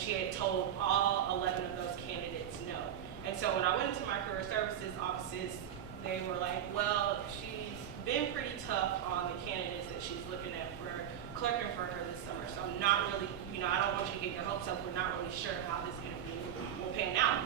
she had told all 11 of those candidates no. And so when I went into my career services offices, they were like, well, she's been pretty tough on the candidates that she's looking at for clerking for her this summer. So I'm not really, I don't want you to get your hopes up. We're not really sure how this interview will pan out.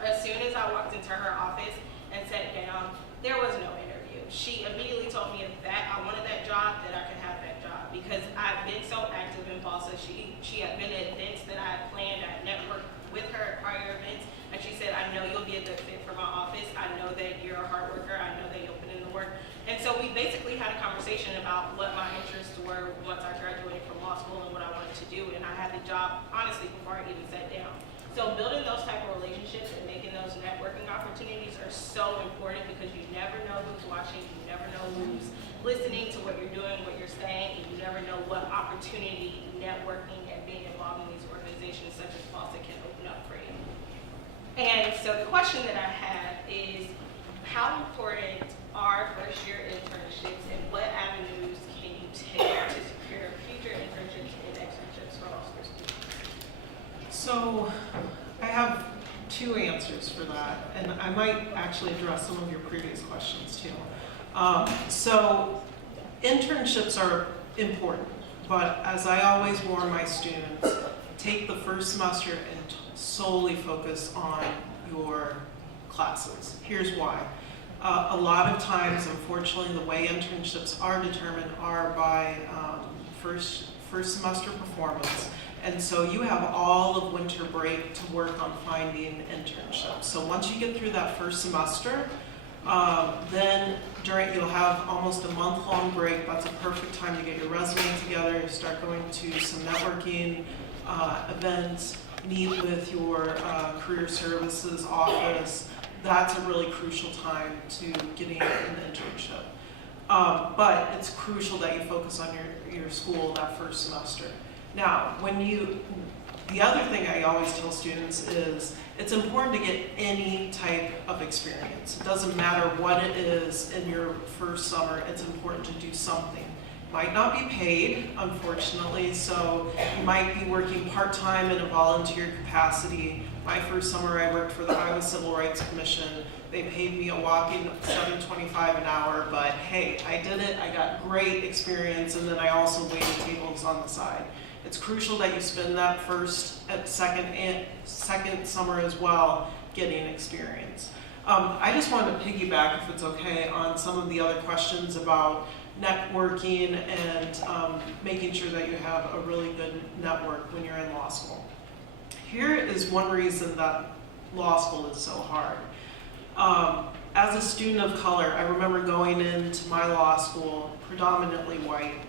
As soon as I walked into her office and sat down, there was no interview. She immediately told me that I wanted that job, that I could have that job, because I've been so active in Tulsa. She had been at events that I had planned. I had networked with her at prior events, and she said, I know you'll be a good fit for my office. I know that you're a hard worker. I know that you'll put in the work. And so we basically had a conversation about what my interests were once I graduated from law school and what I wanted to do, and I had the job, honestly, before I even sat down. So building those type of relationships and making those networking opportunities are so important, because you never know who's watching, you never know who's listening to what you're doing, what you're saying, and you never know what opportunity networking and being involved in these organizations such as FALSA can open up for you. And so the question that I have is, how important are first year internships, and what avenues can you take to secure future internships and externships for law school students? So I have two answers for that, and I might actually address some of your previous questions too. So internships are important, but as I always warn my students, take the first semester and solely focus on your classes. Here's why. A lot of times, unfortunately, the way internships are determined are by first semester performance. And so you have all of winter break to work on finding internships. So once you get through that first semester, then you'll have almost a month-long break. That's a perfect time to get your resume together, start going to some networking events, meet with your career services office. That's a really crucial time to getting an internship. But it's crucial that you focus on your school that first semester. Now, the other thing I always tell students is it's important to get any type of experience. It doesn't matter what it is in your first summer, it's important to do something. Might not be paid, unfortunately, so you might be working part-time in a volunteer capacity. My first summer I worked for the Iowa Civil Rights Commission. They paid me a whopping $7.25 an hour, but hey, I did it, I got great experience, and then I also waited tables on the side. It's crucial that you spend that second summer as well getting experience. I just wanted to piggyback, if it's okay, on some of the other questions about networking and making sure that you have a really good network when you're in law school. Here is one reason that law school is so hard. As a student of color, I remember going into my law school predominantly white.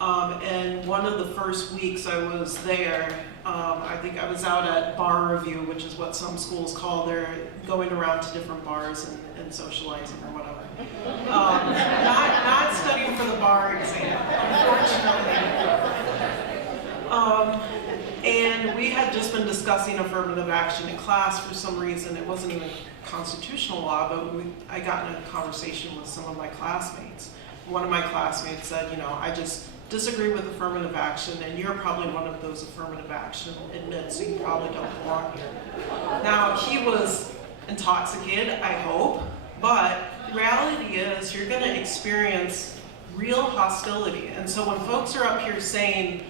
And one of the first weeks I was there, I think I was out at bar review, which is what some schools call their going around to different bars and socializing or whatever. Not studying for the bar exam, unfortunately. And we had just been discussing affirmative action in class for some reason. It wasn't even constitutional law, but I got in a conversation with some of my classmates. One of my classmates said, I just disagree with affirmative action, and you're probably one of those affirmative action admits, so you probably don't belong here. Now, he was intoxicated, I hope, but the reality is you're going to experience real hostility. And so when folks are up here saying,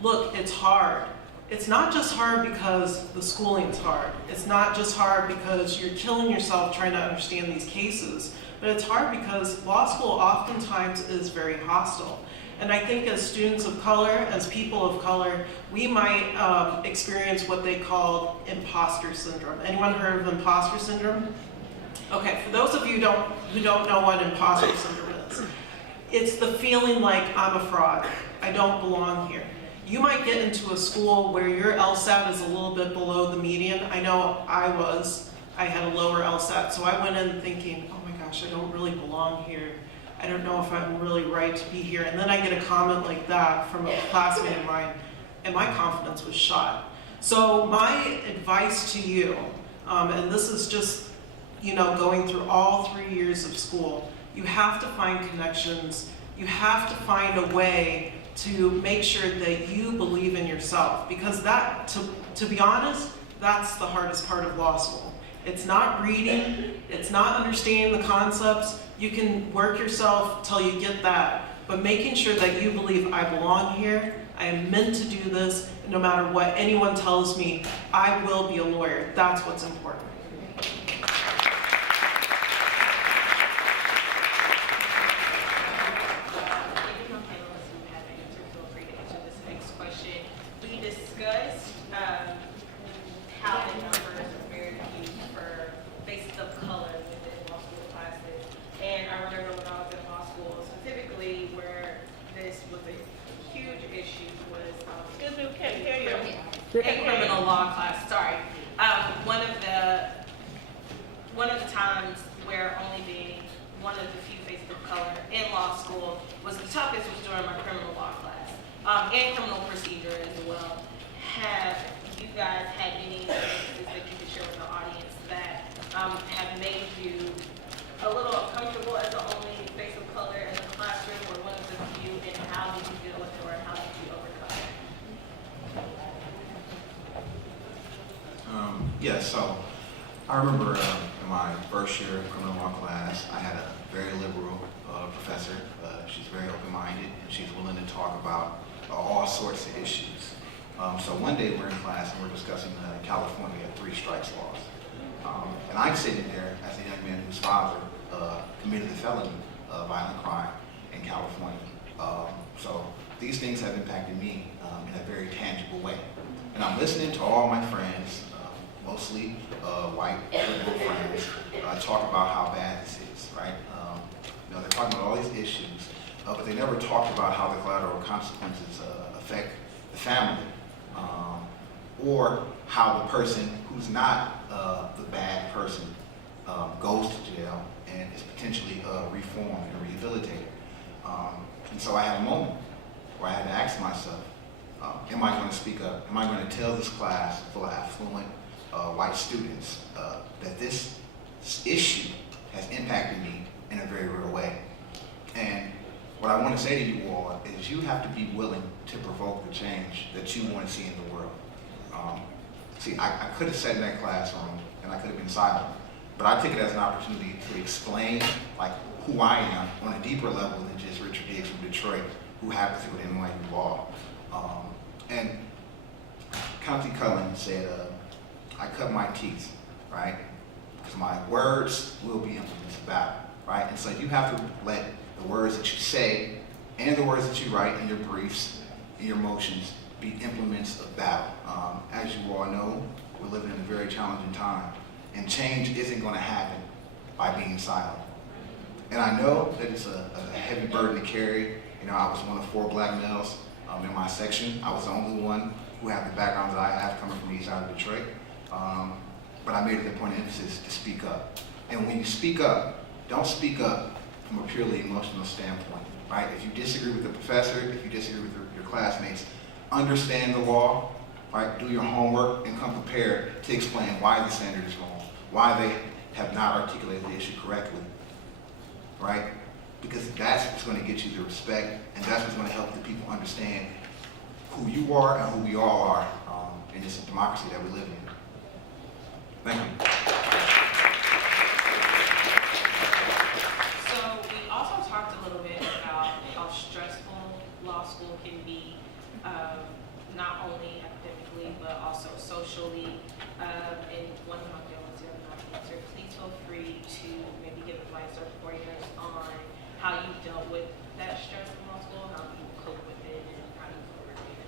look, it's hard, it's not just hard because the schooling's hard. It's not just hard because you're killing yourself trying to understand these cases, but it's hard because law school oftentimes is very hostile. And I think as students of color, as people of color, we might experience what they call imposter syndrome. Anyone heard of imposter syndrome? Okay, for those of you who don't know what imposter syndrome is, it's the feeling like I'm a fraud, I don't belong here. You might get into a school where your LSAT is a little bit below the median. I know I had a lower LSAT, so I went in thinking, oh my gosh, I don't really belong here. I don't know if I'm really right to be here. And then I get a comment like that from a classmate of mine, and my confidence was shot. So my advice to you, and this is just, going through all 3 years of school, you have to find connections. You have to find a way to make sure that you believe in yourself, because that, to be honest, that's the hardest part of law school. It's not reading, it's not understanding the concepts. You can work yourself till you get that, but making sure that you believe I belong here, I am meant to do this, and no matter what anyone tells me, I will be a lawyer. That's what's important. How the numbers are very used for faces of color within law school classes. And I remember when I was in law school, specifically where this was a huge issue was, excuse me, we can't hear you. In criminal law class, sorry. One of the times where only being one of the few faces of color in law school was the toughest was during my criminal law class, and criminal procedure as well. Have you guys had any experiences that you could share with the audience that have made you a little uncomfortable as the only face of color in the classroom or one of the few, and how did you deal with it or how did you overcome it? Yeah, so I remember in my first year of criminal law class, I had a very liberal professor. She's very open-minded, and she's willing to talk about all sorts of issues. So one day we're in class and we're discussing California 3 strikes laws. And I'm sitting there as a young man whose father committed a felony, violent crime in California. So these things have impacted me in a very tangible way. And I'm listening to all my friends, mostly white liberal friends, talk about how bad this is, right? They're talking about all these issues, but they never talked about how the collateral consequences affect the family, or how the person who's not the bad person goes to jail and is potentially reformed and rehabilitated. And so I had a moment where I had to ask myself, am I going to speak up? Am I going to tell this class full of affluent white students that this issue has impacted me in a very real way? And what I want to say to you all is you have to be willing to provoke the change that you want to see in the world. See, I could have sat in that classroom and I could have been silent, but I took it as an opportunity to explain like who I am on a deeper level than just Richard Diggs from Detroit, who happens to go to NYU Law. And County Cullen said, I cut my teeth, right? Because my words will be implements of battle, right? And so you have to let the words that you say and the words that you write in your briefs, in your motions, be implements of battle. As you all know, we're living in a very challenging time, and change isn't going to happen by being silent. And I know that it's a heavy burden to carry. You know, I was one of 4 black males in my section. I was the only one who had the background that I have coming from the east side of Detroit. But I made it a point of emphasis to speak up. And when you speak up, don't speak up from a purely emotional standpoint, right? If you disagree with the professor, if you disagree with your classmates, understand the law, right? Do your homework and come prepared to explain why the standard is wrong, why they have not articulated the issue correctly, right? Because that's what's going to get you the respect, and that's what's going to help the people understand who you are and who we all are in this democracy that we live in. Thank you. So we also talked a little bit about how stressful law school can be, not only academically, but also socially. And one of my feelings here, not answer, please feel free to maybe give advice or pointers on how you dealt with that stress in law school, how you cope with it, and how you overcame it.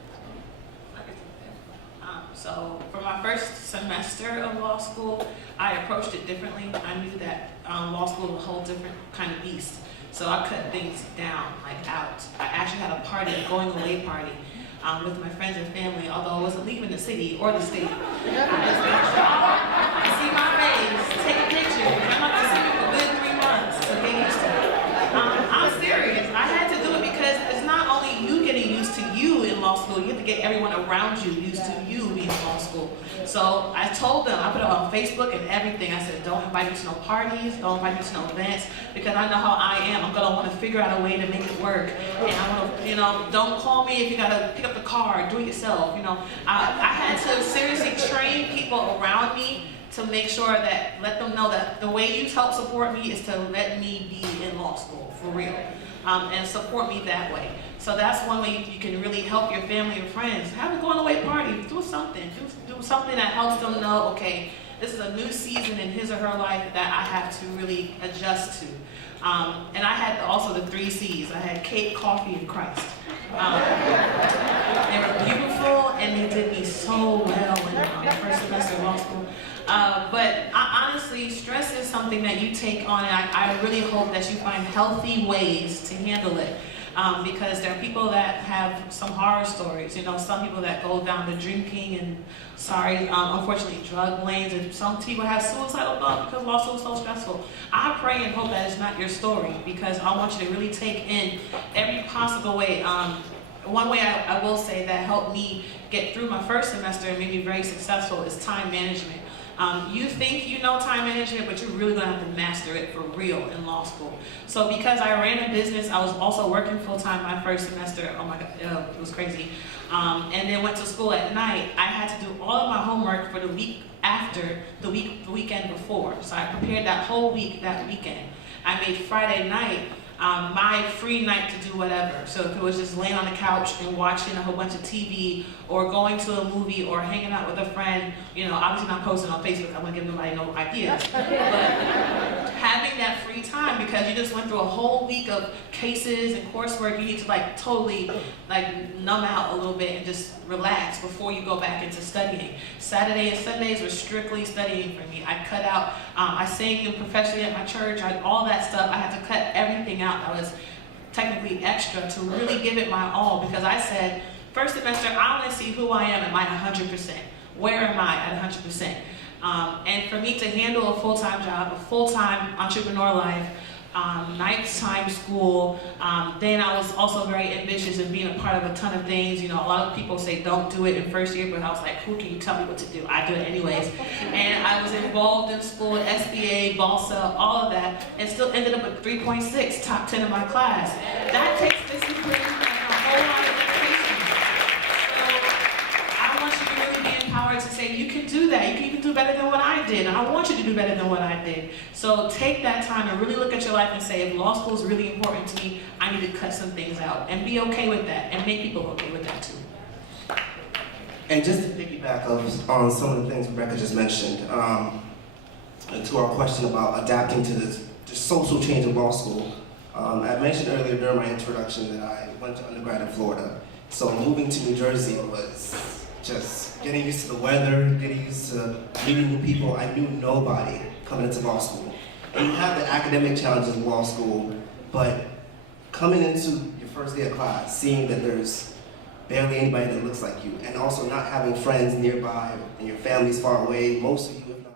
So for my first semester of law school, I approached it differently. I knew that law school was a whole different kind of beast. So I cut things down, like out. I actually had a party, a going away party, with my friends and family, although I wasn't leaving the city or the state. I just made sure I see my face, take a picture, I'm not to see me for a good 3 months to get used to it. I'm serious. I had to do it because it's not only you getting used to you in law school, you have to get everyone around you used to you being in law school. So I told them, I put it on Facebook and everything. I said, don't invite me to no parties, don't invite me to no events, because I know how I am. I'm gonna want to figure out a way to make it work. And I want to, don't call me if you gotta pick up the car, do it yourself. I had to seriously train people around me to make sure that, let them know that the way you help support me is to let me be in law school, for real, and support me that way. So that's one way you can really help your family and friends. Have a going away party, do something. Do something that helps them know, okay, this is a new season in his or her life that I have to really adjust to. And I had also the 3 C's. I had cake, coffee, and Christ. They were beautiful, and they did me so well in the first semester of law school. But honestly, stress is something that you take on, and I really hope that you find healthy ways to handle it. Because there are people that have some horror stories, some people that go down to drinking and, unfortunately, drug lanes, and some people have suicidal thoughts because law school is so stressful. I pray and hope that it's not your story, because I want you to really take in every possible way. One way I will say that helped me get through my first semester and made me very successful is time management. You think you know time management, but you're really gonna have to master it for real in law school. So because I ran a business, I was also working full-time my first semester. Oh my God, it was crazy. And then went to school at night. I had to do all of my homework for the week after, the weekend before. So I prepared that whole week, that weekend. I made Friday night my free night to do whatever. So if it was just laying on the couch and watching a whole bunch of TV, or going to a movie, or hanging out with a friend, obviously not posting on Facebook, I'm gonna give nobody no ideas. But having that free time, because you just went through a whole week of cases and coursework, you need to totally numb out a little bit and just relax before you go back into studying. Saturday and Sundays were strictly studying for me. I cut out, I sang professionally at my church, all that stuff. I had to cut everything out that was technically extra to really give it my all, because I said, first semester, I want to see who I am. Am I 100%? Where am I at 100%? And for me to handle a full-time job, a full-time entrepreneur life, nighttime school, then I was also very ambitious in being a part of a ton of things. A lot of people say don't do it in first year, but I was like, who can you tell me what to do? I do it anyways. And I was involved in school, SBA, BALSA, all of that, and still ended up with 3.6, top 10 in my class. That takes discipline and a whole lot of dedication. So I want you to really be empowered to say, you can do that. You can even do better than what I did. And I want you to do better than what I did. So take that time and really look at your life and say, if law school is really important to me, I need to cut some things out. And be okay with that, and make people okay with that too. And just to piggyback on some of the things Rebecca just mentioned, to our question about adapting to the social change of law school, I mentioned earlier during my introduction that I went to undergrad in Florida. So moving to New Jersey was just getting used to the weather, getting used to meeting new people. I knew nobody coming into law school. And you have the academic challenges of law school, but coming into your first day of class, seeing that there's barely anybody that looks like you, and also not having friends nearby and your family's far away, most of you, if not